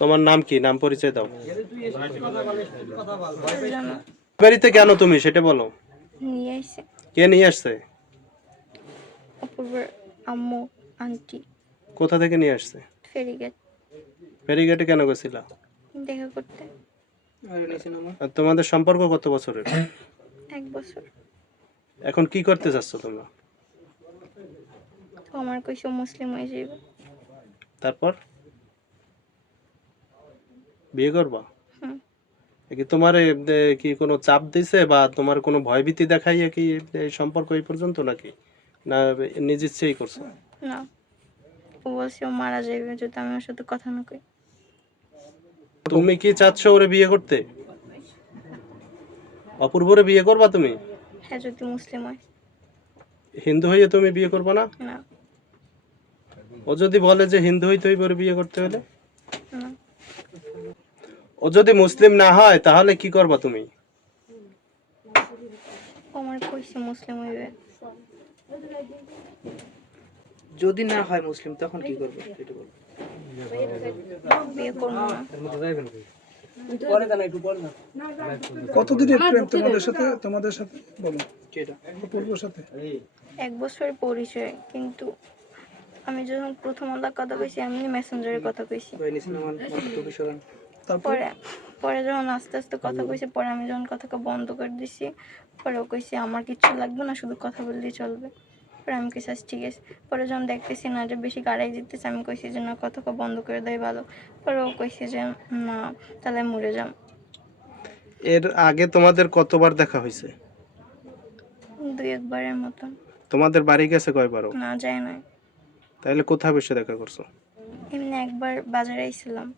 তোমার নাম কি? নাম পরিচয় দাও। বাড়িতে কেন তুমি সেটা বলো। নিয়ে আসছে কে নিয়ে আসছে? অপূর্বর আম্মু আন্টি। কোথা থেকে নিয়ে আসছে? ফেরিগেট ফেরিঘাটে কেন গেছিলা? দেখা করতে। আর তোমাদের সম্পর্ক কত বছরের? 1 বছর। এখন কি করতে চাচ্ছ তোমরা? তো আমার কইছে মুসলিম হয়ে যাবে। তারপর বিয়ে করবা? হুম। কি তোমার কি কোনো চাপ দিছে বা তোমার কোনো ভয়ভীতি দেখাইয়া কি এই সম্পর্ক এই পর্যন্ত নাকি, না নিজ ইচ্ছেই করছো? না, ও বলছে ও মারা যাবে যদি আমি ওর সাথে কথা না কই। তুমি কি চাচ্ছ ওরে বিয়ে করতে? অপূর্বরে বিয়ে করবা তুমি? হ্যাঁ, যদি মুসলিম হয়। হিন্দু হইয়া তুমি বিয়ে করবা না? না। ও যদি বলে যে হিন্দু হইতে হইব ওরে বিয়ে করতে হলে? না, ও যদি মুসলিম না হয় তাহলে কি করবা তুমি? ও আমার কইছে মুসলিম হইবে। যদি না হয় মুসলিম তখন কি করবে এটা বলো। বিয়ে করবো না। কতদিনের প্রেম তোমাদের সাথে বলো, কেটা অপূর্বর সাথে? 1 বছরের পরিচয়, কিন্তু আমি যখন প্রথম আলাদা কথা কইছি এমনি মেসেঞ্জারে কথা কইছি। ভাই নিছেন আমার টুপি সরান। তারপর পরে পরে যখন আস্তে আস্তে কথা কইছে, পরে আমি যখন কথাকে বন্ধ করে দিছি, পরে ও কইছে আমার কিচ্ছু লাগবে না, শুধু কথা বললেই চলবে। পরে আমি কইছি আচ্ছা ঠিক আছে। পরে যখন দেখতেছি না যে বেশি গাড়াই যেতেছে, আমি কইছি যে না, কথাকে বন্ধ করে দেয় ভালো। পরে ও কইছে যে না, তাহলে মরে যাম। এর আগে তোমাদের কতবার দেখা হয়েছে? 2-1 বারের মতন। তোমাদের বাড়ি গেছে কয়বারও? না, যায় না। তাহলে কোথায় বসে দেখা করছো? এমনি একবার বাজারে আইছিলাম।